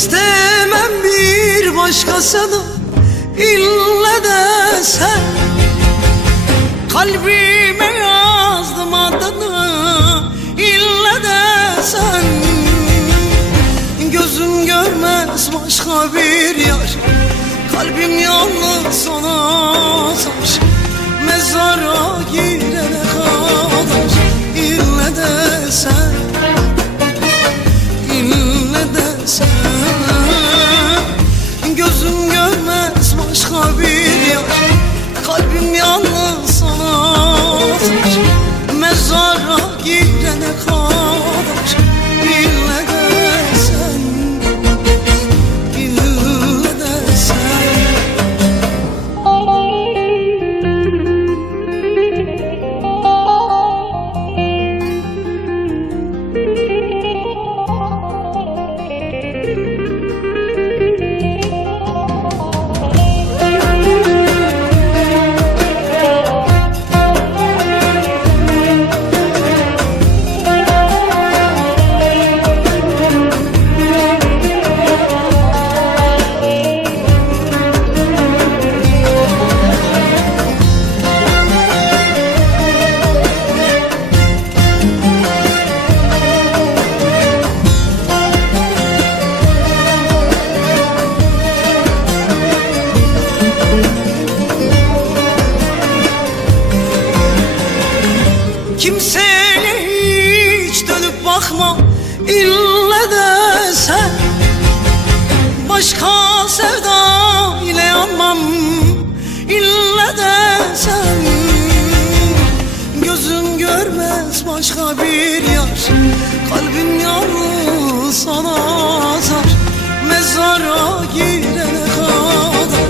İstemem bir başkasını, ille de sen. Kalbime yazdım adını, ille de sen. Gözüm görmez başka bir yar, kalbim yalnız sana sar. Mezara girene kadar ille de sen, ille de sen. Gözüm görmez başka bir yar, kalbim yalnız sana sar. Mezara girene kadar ille de sen, ille de sen. Kimseye hiç dönüp bakma, ille de sen. Başka sevda ile yanmam, ille de sen. Gözüm görmez başka bir yar, kalbim yalnız sana sar. Mezara girene kadar